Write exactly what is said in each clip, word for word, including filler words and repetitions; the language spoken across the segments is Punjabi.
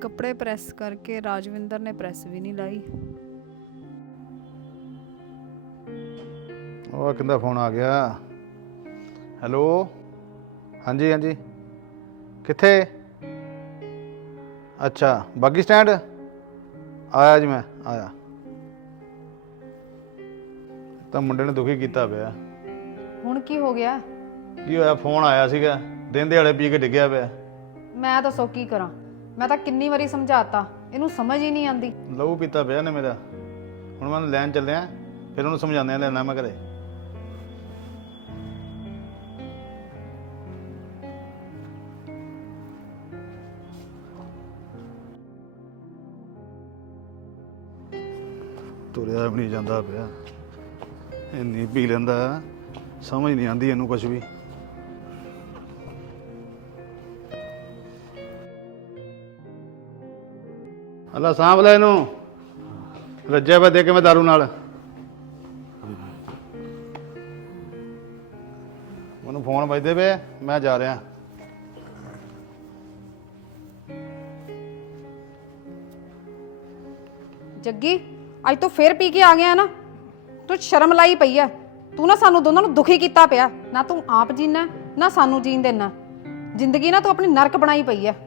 कपड़े प्रेस करके राजविंदर ने प्रेस भी नहीं लाई। ਉਹ ਕਿੰਦਾ ਫੋਨ ਆ ਗਿਆ। ਹੈਲੋ ਹਾਂਜੀ ਹਾਂਜੀ ਕਿੱਥੇ? ਅੱਛਾ ਬਾਗੀ ਸਟੈਂਡ ਆਇਆ ਜੀ, ਮੈਂ ਆਇਆ। ਤਾਂ ਮੁੰਡੇ ਨੇ ਦੁਖੀ ਕੀਤਾ ਪਿਆ। ਹੁਣ ਕੀ ਹੋ ਗਿਆ? ਕੀ ਹੋਇਆ? ਫੋਨ ਆਇਆ ਸੀਗਾ, ਦਿਨ ਦਿਹਾੜੇ ਪੀ ਕੇ ਡਿੱਗਿਆ ਪਿਆ। ਮੈਂ ਦੱਸੋ ਕੀ ਕਰਾਂ? ਮੈਂ ਤਾਂ ਕਿੰਨੀ ਵਾਰੀ ਸਮਝਾਤਾ, ਇਹਨੂੰ ਸਮਝ ਹੀ ਨਹੀਂ ਆਂਦੀ। ਲਹੂ ਪੀਤਾ ਪਿਆ ਨੇ ਮੇਰਾ। ਹੁਣ ਮੈਂ ਲੈਣ ਚੱਲਿਆ, ਫਿਰ ਉਹਨੂੰ ਸਮਝਾਉਂਦੇ ਲੈਣਾ ਮੈਂ ਘਰੇ। ਤੁਰਿਆ ਵੀ ਨਹੀਂ ਜਾਂਦਾ ਪਿਆ, ਇੰਨੀ ਪੀ ਲੈਂਦਾ, ਸਮਝ ਨਹੀਂ ਆਉਂਦੀ ਇਹਨੂੰ ਕੁਛ ਵੀ। ਅੱਲਾ ਸਾਂਭ ਲੈ ਇਹਨੂੰ, ਰੱਜਿਆ ਪਿਆ ਦੇ ਕੇ ਮੈਂ ਦਾਰੂ ਨਾਲ। ਮੈਨੂੰ ਫੋਨ ਵੱਜਦੇ ਪਏ, ਮੈਂ ਜਾ ਰਿਹਾ। ਜੱਗੀ ਅੱਜ ਤੋਂ ਫੇਰ ਪੀ ਕੇ ਆ ਗਿਆ ਨਾ, ਤੂੰ ਸ਼ਰਮ ਲਾਈ ਪਈ ਆ। ਤੂੰ ਨਾ ਸਾਨੂੰ ਦੋਨਾਂ ਨੂੰ ਦੁਖੀ ਕੀਤਾ ਪਿਆ, ਨਾ ਤੂੰ ਆਪ ਜੀਣਾ ਨਾ ਸਾਨੂੰ ਜੀਣ ਦੇਣਾ। ਜ਼ਿੰਦਗੀ ਨਾ ਤੂੰ ਆਪਣੀ ਨਰਕ ਬਣਾਈ ਪਈ ਆ।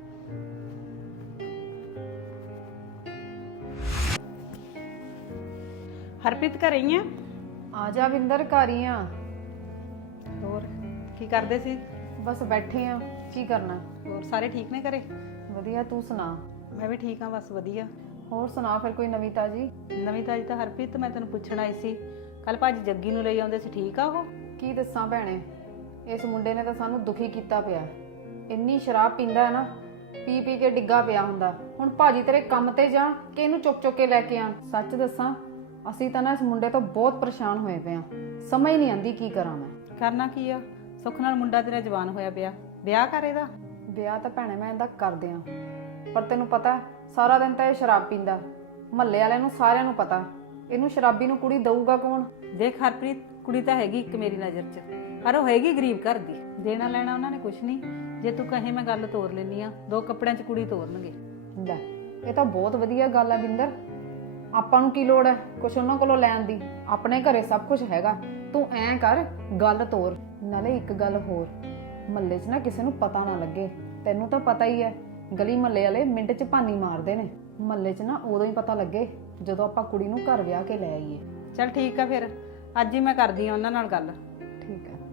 ਹਰਪ੍ਰੀਤ ਘਰੇ ਹੀ ਆ? ਆ ਜਾ ਵਿੰਦਰ, ਘਰ ਹੀ ਆ। ਹੋਰ ਕੀ ਕਰਦੇ ਸੀ? ਬਸ ਬੈਠੇ ਆ, ਕੀ ਕਰਨਾ। ਹੋਰ ਸਾਰੇ ਠੀਕ ਨੇ ਘਰੇ? ਵਧੀਆ, ਤੂੰ ਸੁਣਾ? ਮੈਂ ਵੀ ਠੀਕ ਆ, ਬਸ ਵਧੀਆ। ਹੋਰ ਸੁਣਾ ਫਿਰ ਕੋਈ ਨਵੀਂ ਤਾਜੀ? ਨਵੀਂ ਤਾਜੀ ਤਾਂ ਹਰਪ੍ਰੀਤ ਮੈਂ ਤੈਨੂੰ ਪੁੱਛਣ ਆਈ ਸੀ, ਕੱਲ ਭਾਜੀ ਜੱਗੀ ਨੂੰ ਲਈ ਆਉਂਦੇ ਸੀ, ਠੀਕ ਆ ਉਹ? ਕੀ ਦੱਸਾਂ ਭੈਣੇ, ਇਸ ਮੁੰਡੇ ਨੇ ਤਾਂ ਸਾਨੂੰ ਦੁਖੀ ਕੀਤਾ ਪਿਆ। ਇੰਨੀ ਸ਼ਰਾਬ ਪੀਂਦਾ ਹੈ ਨਾ, ਪੀ ਪੀ ਕੇ ਡਿੱਗਾ ਪਿਆ ਹੁੰਦਾ। ਹੁਣ ਭਾਜੀ ਤੇਰੇ ਕੰਮ ਤੇ ਜਾਣ ਕਿ ਇਹਨੂੰ ਚੁੱਕ ਚੁੱਕ ਕੇ ਲੈ ਕੇ ਆਣ? ਸੱਚ ਦੱਸਾਂ, ਅਸੀਂ ਤਾਂ ਨਾ ਇਸ ਮੁੰਡੇ ਤੋਂ ਬਹੁਤ ਪਰੇਸ਼ਾਨ ਹੋਏ ਪਏ ਆ। ਸਮਝ ਨਹੀਂ ਆਉਂਦੀ ਕੀ ਕਰਾਂ ਮੈਂ। ਕਰਨਾ ਕੀ ਆ? ਸੁੱਖ ਨਾਲ ਮੁੰਡਾ ਤੇਰਾ ਜਵਾਨ ਹੋਇਆ ਪਿਆ, ਵਿਆਹ ਕਰ ਇਹਦਾ। ਵਿਆਹ ਤਾਂ ਭੈਣੇ ਮੈਂ ਇਹਦਾ ਕਰਦੇ ਆ, ਪਰ ਤੈਨੂੰ ਪਤਾ ਸਾਰਾ ਦਿਨ ਤਾਂ ਇਹ ਸ਼ਰਾਬ ਪੀਂਦਾ। ਮਹੱਲੇ ਵਾਲਿਆਂ ਨੂੰ ਸਾਰਿਆਂ ਨੂੰ ਪਤਾ, ਇਹਨੂੰ ਸ਼ਰਾਬੀ ਨੂੰ ਕੁੜੀ ਦਊਗਾ ਕੌਣ? ਦੇਖ ਹਰਪ੍ਰੀਤ, ਕੁੜੀ ਤਾਂ ਹੈਗੀ ਇੱਕ ਮੇਰੀ ਨਜ਼ਰ 'ਚ, ਪਰ ਉਹ ਹੈਗੀ ਗਰੀਬ ਘਰ ਦੀ। ਦੇਣਾ ਲੈਣਾ ਉਹਨਾਂ ਨੇ ਕੁਛ ਨਹੀਂ। ਜੇ ਤੂੰ ਕਹੇ ਮੈਂ ਗੱਲ ਤੋਰ ਲੈਂਦੀ ਆ, ਦੋ ਕੱਪੜਿਆਂ 'ਚ ਕੁੜੀ ਤੋਰਨਗੇ। ਲੈ, ਇਹ ਤਾਂ ਬਹੁਤ ਵਧੀਆ ਗੱਲ ਆ ਬਿੰਦਰ। ਆਪਾਂ ਨੂੰ ਕੀ ਲੋੜ ਹੈ ਕੁਛ ਉਹਨਾਂ ਕੋਲੋਂ ਲੈਣ ਦੀ? ਆਪਣੇ ਘਰੇ ਸਭ ਕੁਝ ਹੈਗਾ। ਤੂੰ ਐਂ ਕਰ, ਗੱਲ ਤੋਰ। ਨਾਲੇ ਇੱਕ ਗੱਲ ਹੋਰ, ਮਹੱਲੇ 'ਚ ਨਾ ਕਿਸੇ ਨੂੰ ਪਤਾ ਨਾ ਲੱਗੇ। ਤੈਨੂੰ ਤਾਂ ਪਤਾ ਹੀ ਹੈ, ਗਲੀ ਮਹੱਲੇ ਵਾਲੇ ਮਿੰਟ 'ਚ ਭਾਨੀ ਮਾਰਦੇ ਨੇ। ਮਹੱਲੇ 'ਚ ਨਾ ਉਦੋਂ ਹੀ ਪਤਾ ਲੱਗੇ ਜਦੋਂ ਆਪਾਂ ਕੁੜੀ ਨੂੰ ਘਰ ਵਿਆਹ ਕੇ ਲੈ ਆਈਏ। ਚੱਲ ਠੀਕ ਆ, ਫਿਰ ਅੱਜ ਹੀ ਮੈਂ ਕਰਦੀ ਆ ਉਹਨਾਂ ਨਾਲ ਗੱਲ। ਠੀਕ ਹੈ।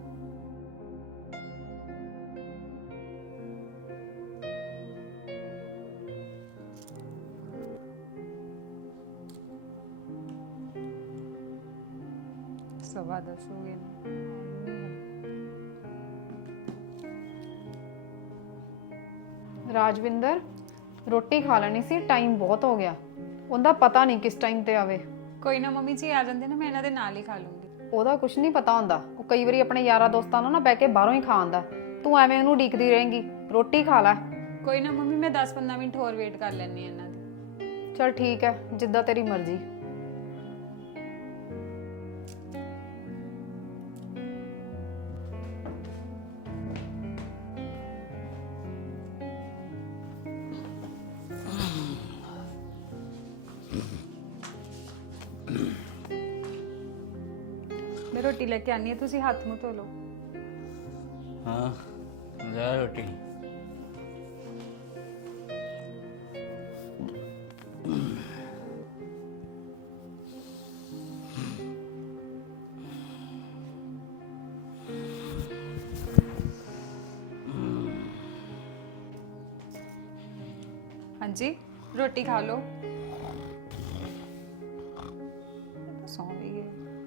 ਸਵਾ ਦਸ ਹੋ ਗਏ ਨੇ। ਰਾਜਵਿੰਦਰ, ਰੋਟੀ ਖਾ ਲੈਣੀ ਸੀ, ਟਾਈਮ ਬਹੁਤ ਹੋ ਗਿਆ। ਉਹਦਾ ਪਤਾ ਨਹੀਂ ਕਿਸ ਟਾਈਮ ਤੇ ਆਵੇ। ਕੋਈ ਨਾ ਮੰਮੀ ਜੀ ਆ ਜਾਂਦੇ ਨਾ, ਮੈਂ ਇਹਨਾਂ ਦੇ ਨਾਲ ਹੀ ਖਾ ਲੂੰਗੀ। ਉਹਦਾ ਕੁਝ ਨਹੀਂ ਪਤਾ ਹੁੰਦਾ, ਉਹ ਕਈ ਵਾਰੀ ਆਪਣੇ ਯਾਰਾਂ ਦੋਸਤਾਂ ਨਾਲ ਨਾ ਬਹਿ ਕੇ ਬਾਹਰੋਂ ਹੀ ਖਾ ਆਉਂਦਾ। ਤੂੰ ਐਵੇਂ ਉਹਨੂੰ ਉਡੀਕਦੀ ਰਹੇਂਗੀ, ਰੋਟੀ ਖਾ ਲੈ। ਕੋਈ ਨਾ ਮੰਮੀ, ਮੈਂ ਦਸ ਪੰਦਰਾਂ ਮਿੰਟ ਹੋਰ ਵੇਟ ਕਰ ਲੈਣੀ ਇਹਨਾਂ ਦੀ। ਚਲ ਠੀਕ ਹੈ, ਜਿੱਦਾਂ ਤੇਰੀ ਮਰਜ਼ੀ। ਮੈਂ ਰੋਟੀ ਲੈ ਕੇ ਆਨੀ ਹੈ, ਤੁਸੀਂ ਹੱਥ ਮੂੰਹ ਧੋ ਲਓ। हाँ जा रोटी। हाँ जी, रोटी खा लो। सौ भी गए।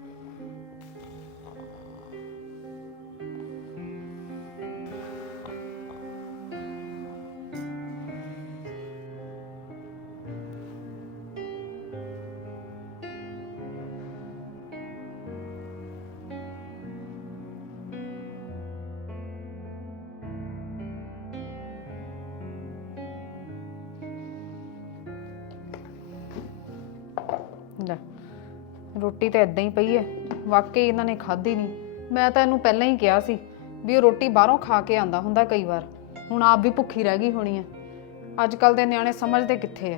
ਲੈ, ਰੋਟੀ ਤਾਂ ਇਦਾਂ ਹੀ ਪਈ ਹੈ। ਵਾਕਈ ਇਹਨਾਂ ਨੇ ਖਾਧੀ ਨਹੀਂ। ਮੈਂ ਤਾਂ ਇਹਨੂੰ ਪਹਿਲਾਂ ਹੀ ਕਿਹਾ ਸੀ ਵੀ ਉਹ ਰੋਟੀ ਬਾਹਰੋਂ ਖਾ ਕੇ ਆਂਦਾ ਹੁੰਦਾ ਕਈ ਵਾਰ। ਹੁਣ ਆਪ ਵੀ ਭੁੱਖੀ ਰਹਿ ਗਈ ਹੋਣੀ ਹੈ। ਅੱਜ ਕੱਲ ਦੇ ਨਿਆਣੇ ਸਮਝਦੇ ਕਿੱਥੇ ਆ।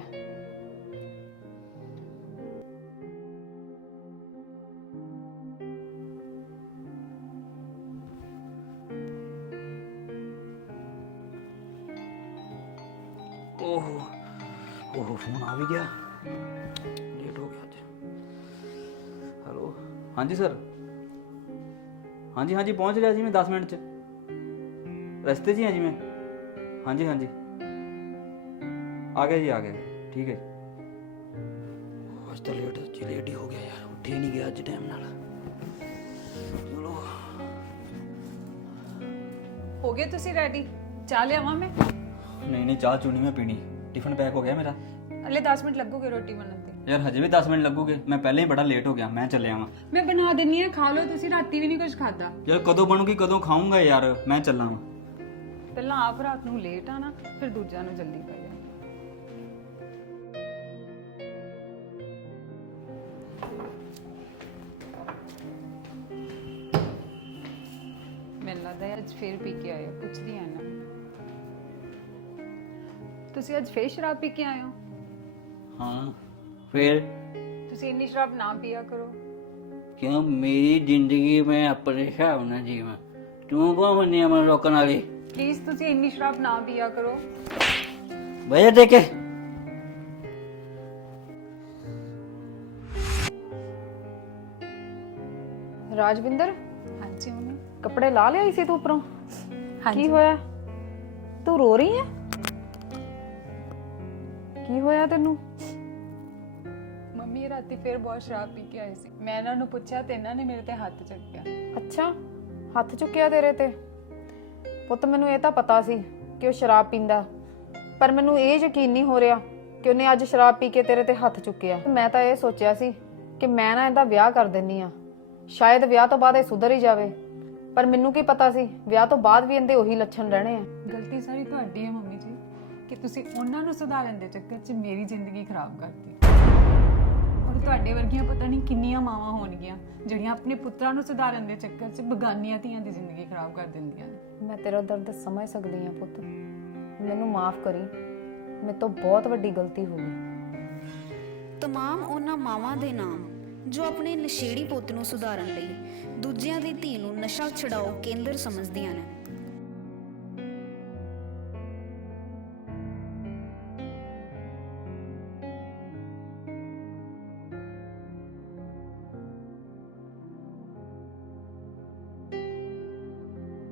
ओह ओह फोन आ भी गया, लेट हो गया आज। हेलो, हाँ जी सर, हाँ जी हाँ जी पहुँच गया जी मैं दस मिनट च रस्ते च ही हाँ जी मैं। हाँ जी हाँ जी आ गया जी, आ गया, ठीक है जी। आज तो लेट जी लेट ही हो गया यार, उठे ही नहीं गया अज टाइम नाल। चलो ਹੋ ਗਏ ਤੁਸੀਂ ਰੈਡੀ? ਚਾਹ ਲਿਆਵਾਂ ਮੈਂ? नहीं नहीं चाह चूनी मैं पीनी, टिफिन पैक हो गया मेरा। ਹਲੇ ਦਸ ਮਿੰਟ ਲੱਗੂਗੇ ਰੋਟੀ ਬਣਨ ਤੇ। यार हजे भी दस मिनट लगोगे, मैं पहले ही बड़ा लेट हो गया, मैं चले आवा। ਮੈਂ ਬਣਾ ਦਿੰਨੀ ਆ, ਖਾ ਲਓ ਤੁਸੀਂ। ਰਾਤੀ ਵੀ ਨਹੀਂ ਕੁਝ ਖਾਦਾ। यार कदों बनूगी कदों खाऊंगा यार, मैं चलना वा। ਪਹਿਲਾਂ ਆਪ ਰਾਤ ਨੂੰ ਲੇਟ ਆਣਾ, ਫਿਰ ਦੂਜਿਆਂ ਨੂੰ ਜਲਦੀ ਪੈ ਜਾਣਾ। ਮੈਨੂੰ ਲੱਗਦਾ ਹੈ ਅੱਜ ਫੇਰ ਪੀ ਕੇ ਆਏ ਹੋ। ਪੁੱਛਦੀ ਆ ਨਾ, ਤੁਸੀਂ ਅੱਜ ਫੇਰ ਸ਼ਰਾਬ ਪੀ ਕੇ ਆਏ ਹੋ? हाँ फिर ਤੁਸੀਂ ਇੰਨੀ ਸ਼ਰਾਬ ਨਾ ਪੀਆ ਕਰੋ। क्यों मेरी जिंदगी में अपने हिसाब ना जीवा, तू कौन बनी है मैं रोकने वाली? ਪਲੀਜ਼ ਤੁਸੀਂ ਇੰਨੀ ਸ਼ਰਾਬ ਨਾ ਪੀਆ ਕਰੋ। भैया देखे ਰਾਜਵਿੰਦਰ, ਹਾਂਜੀ ਮੰਮੀ। ਕੱਪੜੇ ਲਾ ਲਿਆਈ ਸੀ ਤੂੰ ਉੱਪਰੋਂ? ਕੀ ਹੋਇਆ? ਤੂੰ ਰੋ ਰਹੀ ਹੈ? ਕੀ ਹੋਇਆ ਤੈਨੂੰ? ਮੰਮੀ ਰਾਤੀ ਫੇਰ ਬਹੁਤ ਸ਼ਰਾਬ ਪੀ ਕੇ ਆਏ ਸੀ। ਮੈਂ ਇਹਨਾਂ ਨੂੰ ਪੁੱਛਿਆ ਤੇ ਇਹਨਾਂ ਨੇ ਮੇਰੇ ਤੇ ਹੱਥ ਚੱਕਿਆ। ਅੱਛਾ, ਹੱਥ ਚੁੱਕਿਆ ਤੇਰੇ ਤੇ? ਪੁੱਤ ਮੈਨੂੰ ਇਹ ਤਾਂ ਪਤਾ ਸੀ ਕਿ ਉਹ ਸ਼ਰਾਬ ਪੀਂਦਾ, ਪਰ ਮੈਨੂੰ ਇਹ ਯਕੀਨ ਨਹੀਂ ਹੋ ਰਿਹਾ ਕਿ ਉਹਨੇ ਅੱਜ ਸ਼ਰਾਬ ਪੀ ਕੇ ਤੇਰੇ ਤੇ ਹੱਥ ਚੁੱਕਿਆ। ਮੈਂ ਤਾਂ ਇਹ ਸੋਚਿਆ ਸੀ ਕਿ ਮੈਂ ਨਾ ਇਹਦਾ ਵਿਆਹ ਕਰ ਦਿੰਨੀ ਆ, ਸ਼ਾਇਦ ਵਿਆਹ ਤੋਂ ਬਾਅਦ ਇਹ ਸੁਧਰ ਹੀ ਜਾਵੇ, ਪਰ ਮੈਨੂੰ ਕੀ ਪਤਾ ਸੀ ਵਿਆਹ ਤੋਂ ਬਾਅਦ ਵੀ ਇਹਦੇ ਉਹੀ ਲੱਛਣ ਰਹਿਣੇ ਆ। ਗਲਤੀ ਸਾਰੀ ਤੁਹਾਡੀ ਹੈ ਮੰਮੀ ਜੀ, ਕਿ ਤੁਸੀਂ ਉਹਨਾਂ ਨੂੰ ਸੁਧਾਰਨ ਦੇ ਚੱਕਰ 'ਚ ਮੇਰੀ ਜ਼ਿੰਦਗੀ ਖਰਾਬ ਕਰਤੀ। ਔਰ ਤੁਹਾਡੇ ਵਰਗੀਆਂ ਪਤਾ ਨਹੀਂ ਕਿੰਨੀਆਂ ਮਾਵਾਂ ਹੋਣਗੀਆਂ ਜਿਹੜੀਆਂ ਆਪਣੇ ਪੁੱਤਰਾਂ ਨੂੰ ਸੁਧਾਰਨ ਦੇ ਚੱਕਰ 'ਚ ਬਗਾਨੀਆਂ ਧੀਆਂ ਦੀ ਜ਼ਿੰਦਗੀ ਖਰਾਬ ਕਰ ਦਿੰਦੀਆਂ ਨੇ। ਮੈਂ ਤੇਰਾ ਦਰਦ ਸਮਝ ਸਕਦੀ ਆ ਪੁੱਤ, ਮੈਨੂੰ ਮਾਫ ਕਰੀ, ਮੇਰੇ ਤੋਂ ਬਹੁਤ ਵੱਡੀ ਗਲਤੀ ਹੋ ਗਈ। ਤਮਾਮ ਉਹਨਾਂ ਮਾਵਾਂ ਦੇ ਨਾਮ ਜੋ ਆਪਣੇ ਨਸ਼ੇੜੀ ਪੁੱਤ ਨੂੰ ਸੁਧਾਰਨ ਲਈ ਦੂਜਿਆਂ ਦੀ ਧੀ ਨੂੰ ਨਸ਼ਾ ਛਡਾਓ ਕੇਂਦਰ ਸਮਝਦੀਆਂ ਨੇ।